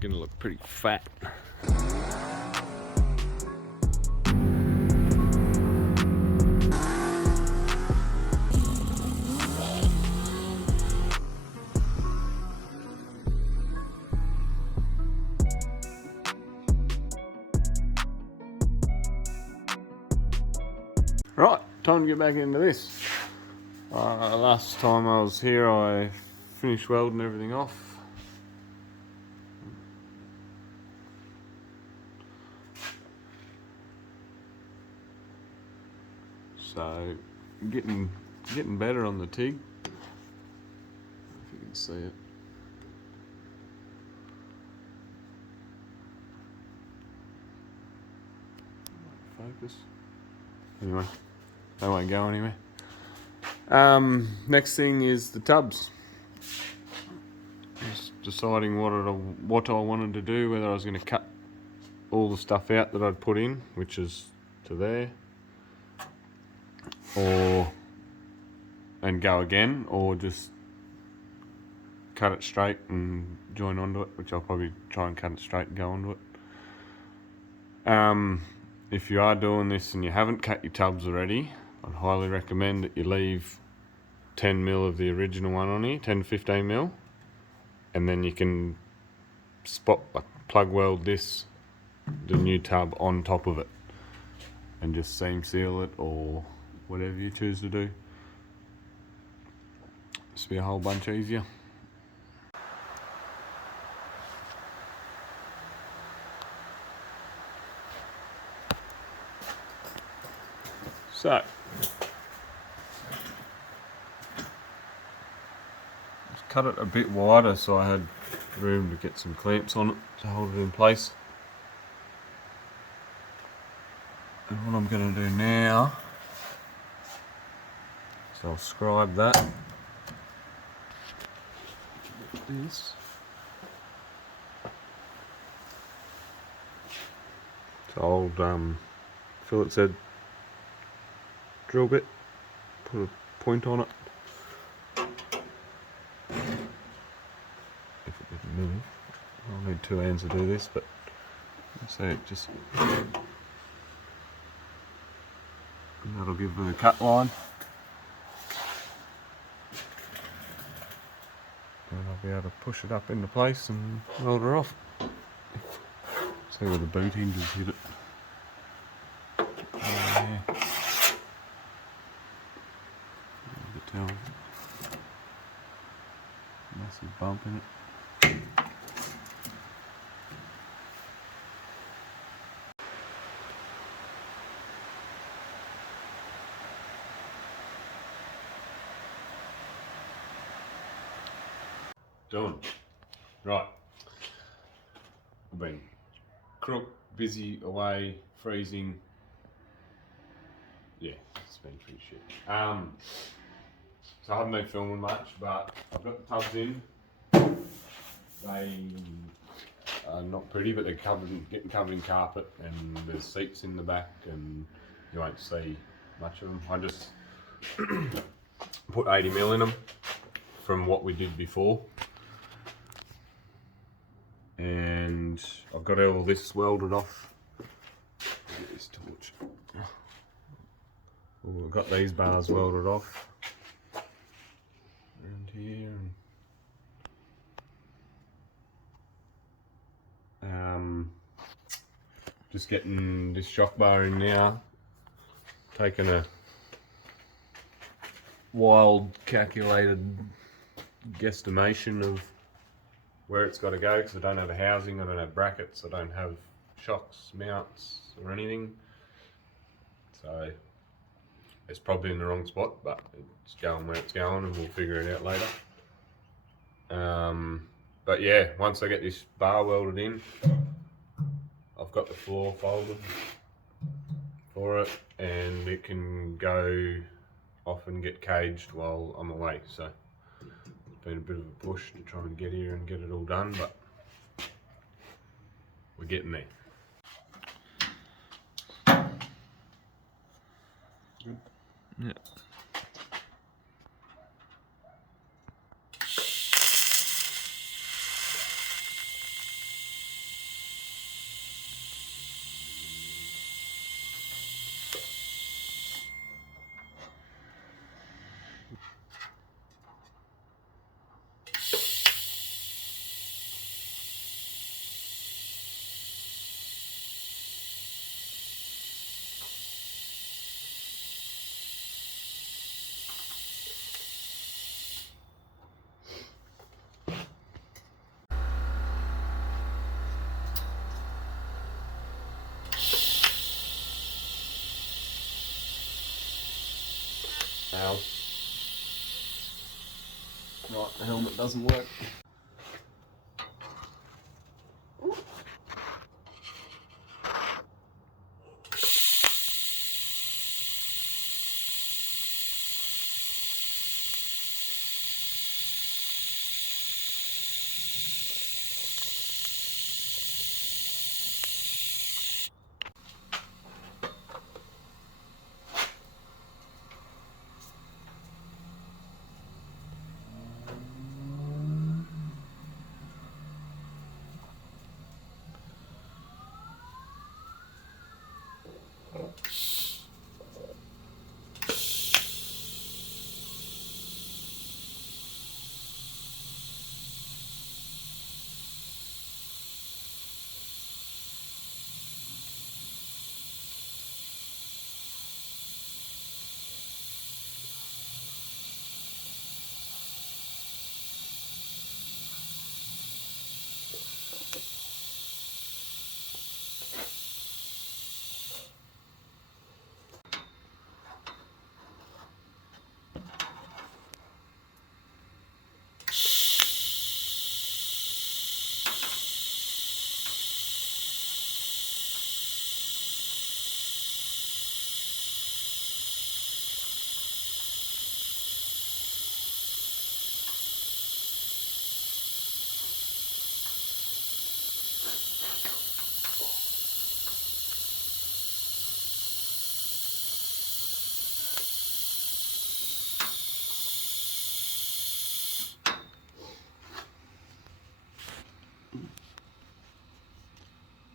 gonna look pretty fat. Right, time to get back into this. Last time I was here I finished welding everything off. So getting better on the TIG. If you can see it. Focus. Anyway, they won't go anywhere. Next thing is the tubs. Just deciding what I wanted to do, whether I was going to cut all the stuff out that I'd put in, which is to there, and go again, or just cut it straight and join onto it, which I'll probably try and cut it straight and go onto it. If you are doing this and you haven't cut your tubs already, I'd highly recommend that you leave 10 mil of the original one on here, 10 to 15 mil, and then you can plug weld the new tub on top of it, and just seam seal it or whatever you choose to do. Just be a whole bunch easier. So, just cut it a bit wider so I had room to get some clamps on it to hold it in place. And what I'm going to do now is I'll scribe that. Like this. It's old fillet head drill bit, put a point on it. If it didn't move, I'll need two hands to do this, but so it just, and that'll give me a cut line, and I'll be able to push it up into place and weld her off. See where the boot hinges hit it. Yeah. Tell. Massive bump in it. Done. Right. I've been crook, busy, away, freezing. Yeah, it's been pretty shit. So I haven't been filming much, but I've got the tubs in. They are not pretty, but they're getting covered in carpet, and there's seats in the back, and you won't see much of them. I just put 80 mil in them from what we did before, and I've got all this welded off. Get this torch. Ooh, I've got these bars welded off. Around here, and just getting this shock bar in now, taking a wild calculated guesstimation of where it's got to go, because I don't have a housing, I don't have brackets, I don't have shocks, mounts or anything, so it's probably in the wrong spot, but it's going where it's going, and we'll figure it out later. But yeah, once I get this bar welded in, I've got the floor folded for it, and it can go off and get caged while I'm away. So it's been a bit of a push to try and get here and get it all done, but we're getting there. Good. Yeah. Right, the helmet doesn't work.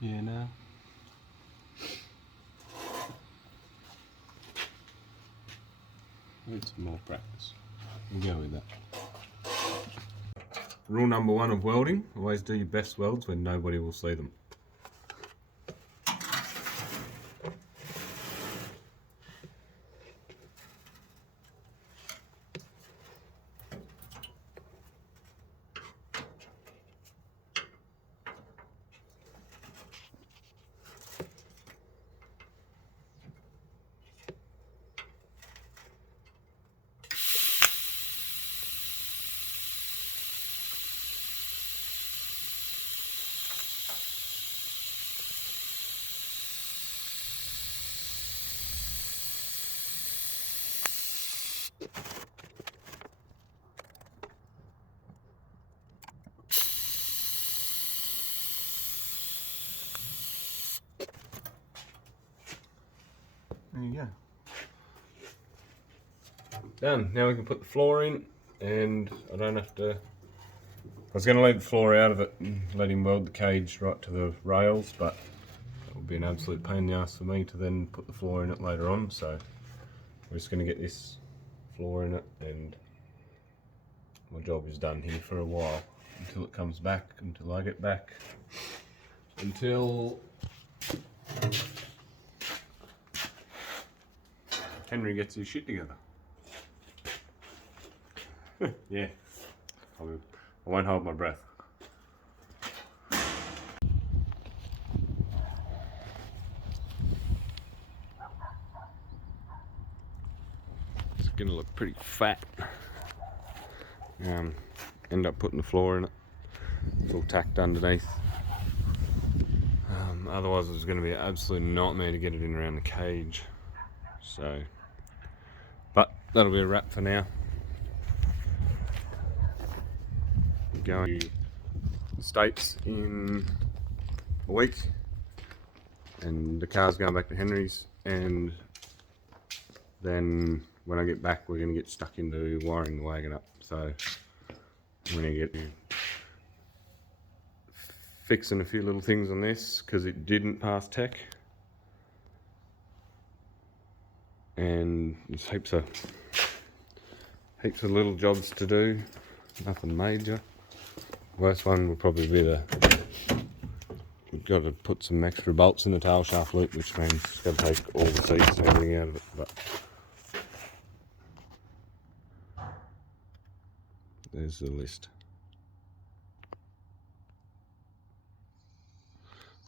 Yeah, no. Need some more practice. We'll go with that. Rule number 1 of welding, always do your best welds when nobody will see them. There you go. Done. Now we can put the floor in, and I don't have to... I was going to leave the floor out of it and let him weld the cage right to the rails, but it would be an absolute pain in the ass for me to then put the floor in it later on, so we're just going to get this floor in it, and my job is done here for a while, until it comes back, until I get back, until Henry gets his shit together. Yeah, I won't hold my breath. It's gonna look pretty fat. End up putting the floor in it. It's all tacked underneath. Otherwise, it was going to be an absolute nightmare to get it in around the cage. So, but that'll be a wrap for now. Going to the States in a week, and the car's going back to Henry's, and then when I get back, we're going to get stuck into wiring the wagon up. So I'm going to get fixing a few little things on this because it didn't pass tech, and there's heaps of little jobs to do, nothing major. Worst one would probably be we've got to put some extra bolts in the tail shaft loop, which means it's got to take all the seats and everything out of it. But there's the list.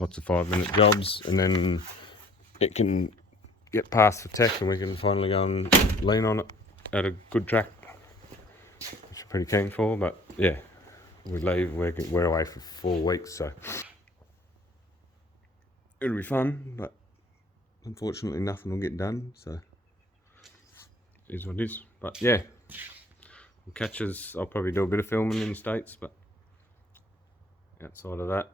Lots of 5-minute jobs, and then it can get past the tech and we can finally go and lean on it at a good track, which pretty keen for. But yeah, we're away for 4 weeks, so it'll be fun. But unfortunately, nothing will get done. So it is what it is. But yeah, we'll catch us. I'll probably do a bit of filming in the States, but outside of that,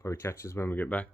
probably catch us when we get back.